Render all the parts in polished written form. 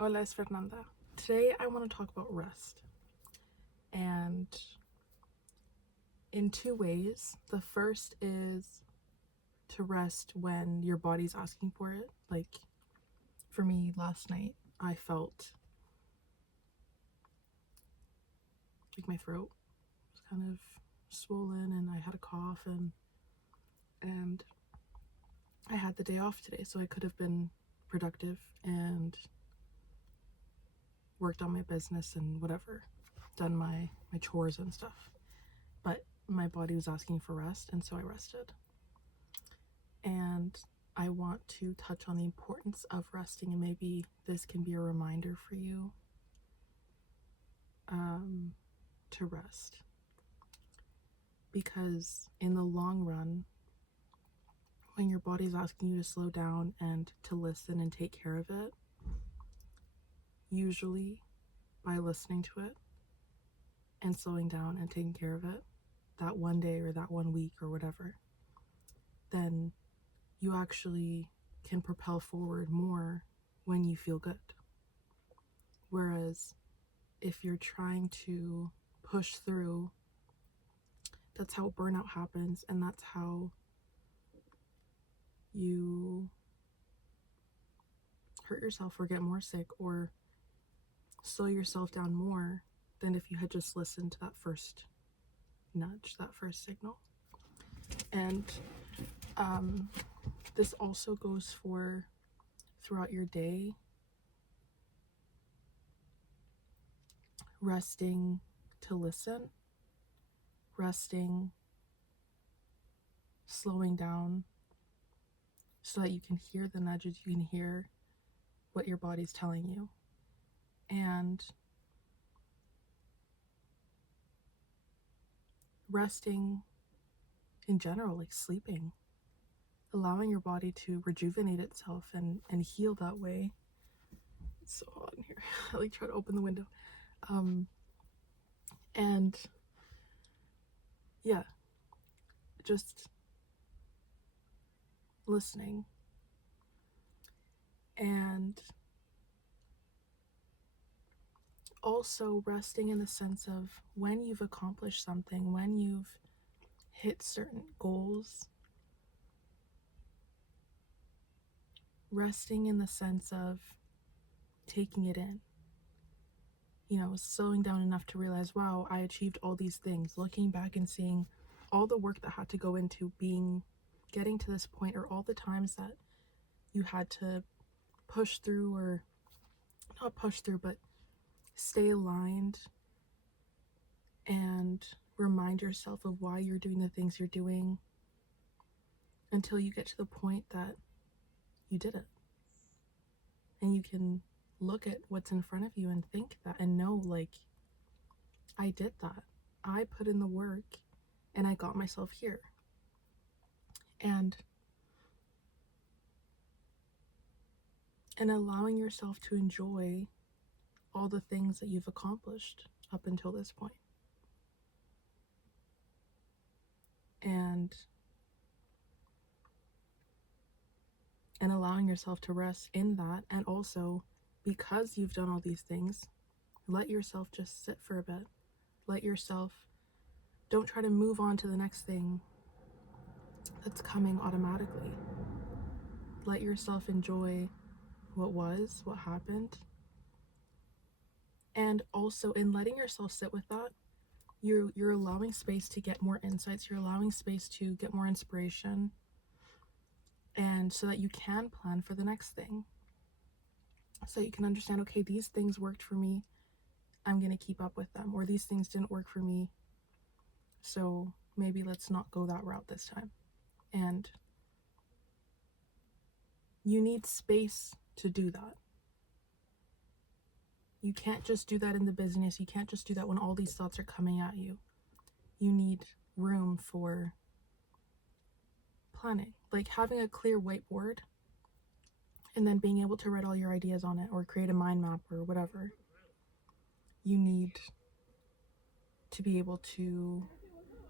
Hola, es Fernanda. Today I want to talk about rest, and in two ways. The first is to rest when your body's asking for it. Like for me, last night I felt like my throat was kind of swollen and I had a cough, and I had the day off today, so I could have been productive and worked on my business and whatever, done my chores and stuff. But my body was asking for rest, and so I rested. And I want to touch on the importance of resting, and maybe this can be a reminder for you to rest. Because in the long run, when your body's asking you to slow down and to listen and take care of it, usually by listening to it and slowing down and taking care of it, that one day or that 1 week or whatever, then you actually can propel forward more when you feel good. Whereas if you're trying to push through, that's how burnout happens, and that's how you hurt yourself or get more sick or slow yourself down more than if you had just listened to that first nudge, that first signal. And this also goes for throughout your day. Resting to listen, resting, slowing down so that you can hear the nudges, you can hear what your body's telling you. And resting in general, like sleeping, allowing your body to rejuvenate itself and heal that way. It's so hot in here. I like try to open the window. And yeah, just listening and also resting in the sense of when you've accomplished something, when you've hit certain goals, resting in the sense of taking it in, slowing down enough to realize, wow, I achieved all these things, looking back and seeing all the work that had to go into getting to this point, or all the times that you had to push through, or not push through, but stay aligned and remind yourself of why you're doing the things you're doing until you get to the point that you did it. And you can look at what's in front of you and think that and know, like, I did that. I put in the work and I got myself here. And allowing yourself to enjoy all the things that you've accomplished up until this point. And allowing yourself to rest in that, and also because you've done all these things, let yourself just sit for a bit. Don't try to move on to the next thing that's coming automatically. Let yourself enjoy what happened. And also in letting yourself sit with that, you're allowing space to get more insights, you're allowing space to get more inspiration, and so that you can plan for the next thing. So you can understand, okay, these things worked for me, I'm going to keep up with them, or these things didn't work for me, so maybe let's not go that route this time. And you need space to do that. You can't just do that in the business. You can't just do that when all these thoughts are coming at you. You need room for planning, like having a clear whiteboard and then being able to write all your ideas on it, or create a mind map or whatever. You need to be able to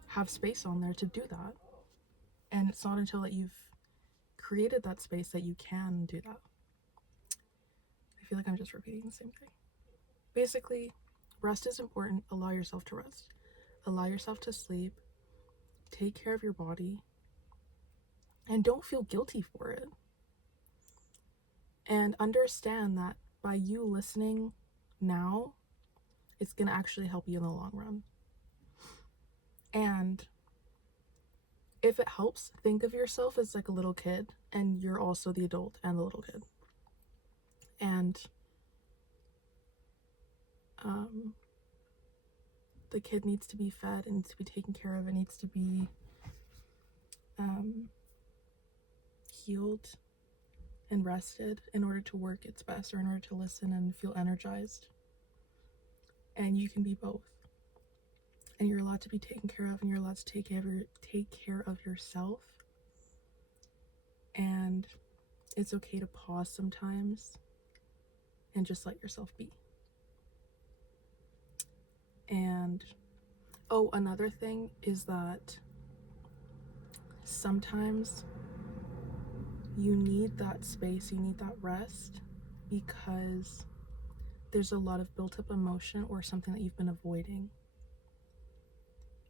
have space on there to do that. And it's not until that you've created that space that you can do that. I feel like I'm just repeating the same thing. Basically, rest is important. Allow yourself to rest. Allow yourself to sleep. Take care of your body. And don't feel guilty for it. And understand that by you listening now, it's going to actually help you in the long run. And if it helps, think of yourself as like a little kid, and you're also the adult and the little kid. And the kid needs to be fed, it needs to be taken care of, it needs to be healed and rested in order to work its best, or in order to listen and feel energized. And you can be both. And you're allowed to be taken care of, and you're allowed to take care of yourself. And it's okay to pause sometimes and just let yourself be. And another thing is that sometimes you need that space, you need that rest, because there's a lot of built up emotion or something that you've been avoiding.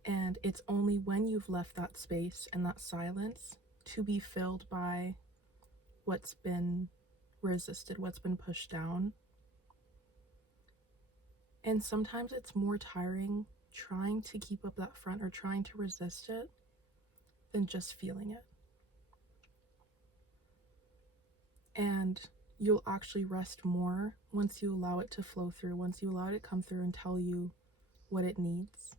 And it's only when you've left that space and that silence to be filled by what's been resisted, what's been pushed down. And sometimes it's more tiring trying to keep up that front or trying to resist it than just feeling it. And you'll actually rest more once you allow it to flow through, once you allow it to come through and tell you what it needs.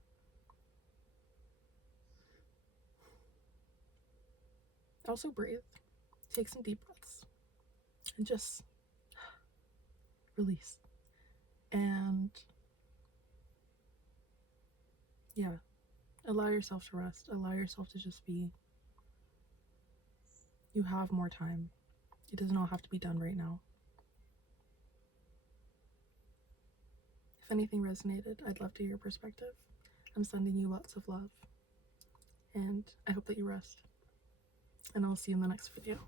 Also breathe. Take some deep breaths and just release. And yeah, allow yourself to rest. Allow yourself to just be. You have more time. It doesn't all have to be done right now. If anything resonated, I'd love to hear your perspective. I'm sending you lots of love. And I hope that you rest. And I'll see you in the next video.